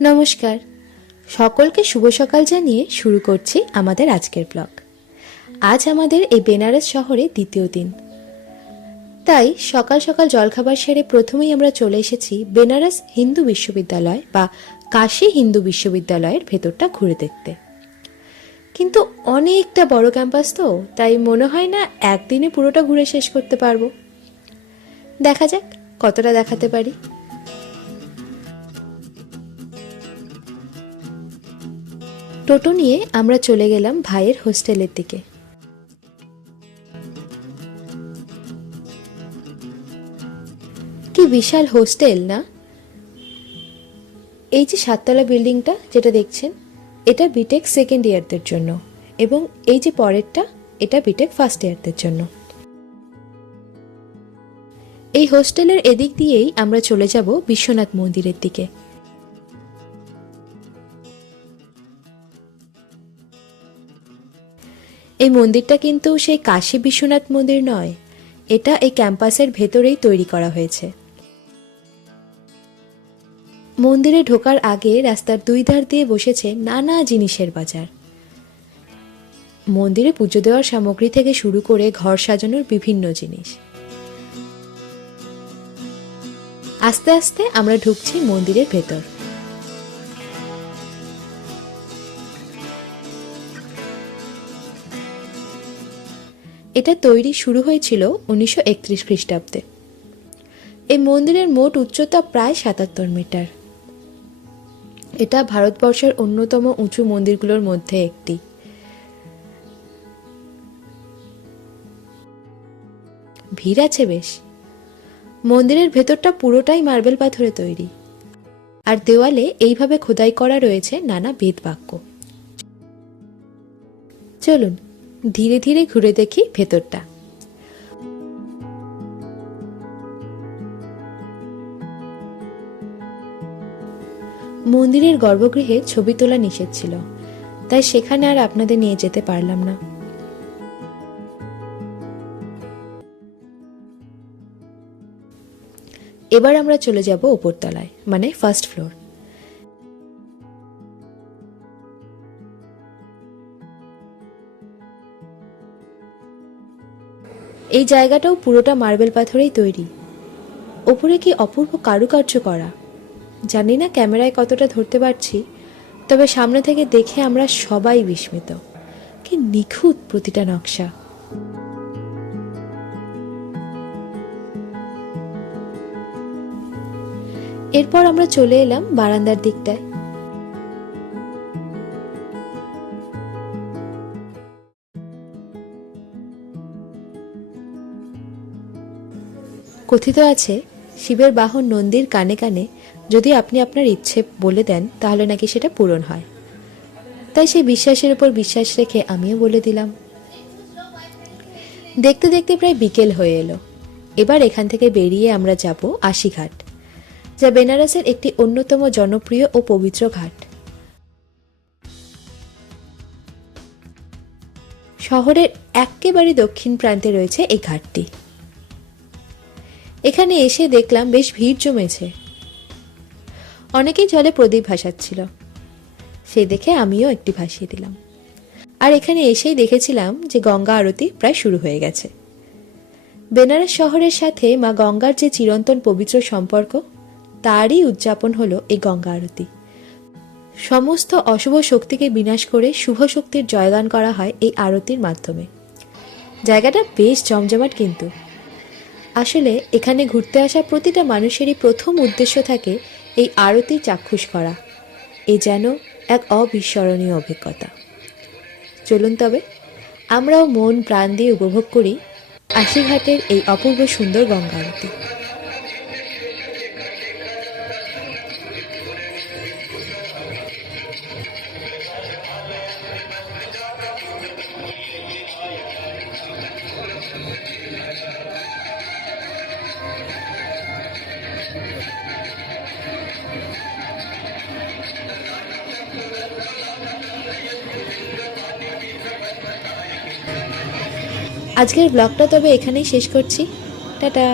নমস্কার, সকলকে শুভ সকাল জানিয়ে শুরু করছি আমাদের আজকের ব্লগ। আজ আমাদের এই বেনারস শহরে দ্বিতীয় দিন, তাই সকাল সকাল জলখাবার সেরে প্রথমেই আমরা চলে এসেছি বেনারস হিন্দু বিশ্ববিদ্যালয় বা কাশী হিন্দু বিশ্ববিদ্যালয়ের ভেতরটা ঘুরে দেখতে। কিন্তু অনেকটা বড় ক্যাম্পাস, তো তাই মনে হয় না একদিনে পুরোটা ঘুরে শেষ করতে পারবো। দেখা যাক কতটা দেখাতে পারি। টোটো নিয়ে আমরা চলে গেলাম ভাইয়ের হোস্টেলের দিকে। কি বিশাল হোস্টেল না! এই যে 7তলা বিল্ডিংটা যেটা দেখছেন, এটা বিটেক সেকেন্ড ইয়ারদের জন্য, এবং এই যে পরেরটা, এটা বিটেক ফার্স্ট ইয়ারদের জন্য। এই হোস্টেলের এদিক দিয়েই আমরা চলে যাব বিশ্বনাথ মন্দিরের দিকে। এই মন্দিরটা কিন্তু সেই কাশী বিশ্বনাথ মন্দির নয়, এটা এই ক্যাম্পাসের ভেতরেই তৈরি করা হয়েছে। মন্দিরে ঢোকার আগে রাস্তার দুই ধার দিয়ে বসেছে নানা জিনিসের বাজার। মন্দিরে পুজো দেওয়ার সামগ্রী থেকে শুরু করে ঘর সাজানোর বিভিন্ন জিনিস। আস্তে আস্তে আমরা ঢুকছি মন্দিরের ভেতর। এটা তৈরি শুরু হয়েছিল 1931 খ্রিস্টাব্দে। এই মন্দিরের মোট উচ্চতা প্রায় 77 মিটার। এটা ভারতবর্ষের অন্যতম উঁচু মন্দিরগুলোর মধ্যে একটি। ভিড় আছে বেশ। মন্দিরের ভেতরটা পুরোটাই মার্বেল পাথরে তৈরি, আর দেওয়ালে এইভাবে খোদাই করা রয়েছে নানা বেদ বাক্য। চলুন ধীরে ধীরে ঘুরে দেখি ভেতরটা। মন্দিরের গর্ভগৃহে ছবি তোলা নিষেধ ছিল, তাই সেখানে আর আপনাদের নিয়ে যেতে পারলাম না। এবার আমরা চলে যাব উপরতলায়, মানে ফার্স্ট ফ্লোর। এই জায়গাটাও পুরোটা মার্বেল পাথরেই তৈরি। ওপরে কি অপূর্ব কারুকার্য করা! জানি না ক্যামেরায় কতটা ধরতে পারছি, তবে সামনে থেকে দেখে আমরা সবাই বিস্মিত। কি নিখুঁত প্রতিটা নকশা! এরপর আমরা চলে এলাম বারান্দার দিকটায়। কথিত আছে, শিবের বাহন নন্দীর কানে কানে যদি আপনি আপনার ইচ্ছে বলে দেন, তাহলে নাকি সেটা পূরণ হয়। তাই সেই বিশ্বাসের উপর বিশ্বাস রেখে আমিও বলে দিলাম। দেখতে দেখতে প্রায় বিকেল হয়ে এলো। এবার এখান থেকে বেরিয়ে আমরা যাব আশিঘাট, যা বেনারসের একটি অন্যতম জনপ্রিয় ও পবিত্র ঘাট। শহরের একেবারে দক্ষিণ প্রান্তে রয়েছে এই ঘাটটি। এখানে এসে দেখলাম বেশ ভিড় জমেছে। অনেকেই জলে প্রদীপ ভাসাচ্ছিল, সেই দেখে আমিও একটি ভাসিয়ে দিলাম। আর এখানে এসেই দেখেছিলাম যে গঙ্গা আরতি প্রায় শুরু হয়ে গেছে। বেনারস শহরের সাথে মা গঙ্গার যে চিরন্তন পবিত্র সম্পর্ক, তারই উদযাপন হলো এই গঙ্গা আরতি। সমস্ত অশুভ শক্তিকে বিনাশ করে শুভ শক্তির জয়গান করা হয় এই আরতির মাধ্যমে। জায়গাটা বেশ জমজমাট, কিন্তু আসলে এখানে ঘুরতে আসা প্রতিটা মানুষেরই প্রথম উদ্দেশ্য থাকে এই আরতি চাক্ষুষ করা। এ যেন এক অবিস্মরণীয় অভিজ্ঞতা। চলুন তবে আমরাও মন প্রাণ দিয়ে উপভোগ করি আশিঘাটের এই অপূর্ব সুন্দর গঙ্গা আরতি। আজকের ব্লগটা তবে এখানেই শেষ করছি। টাটা।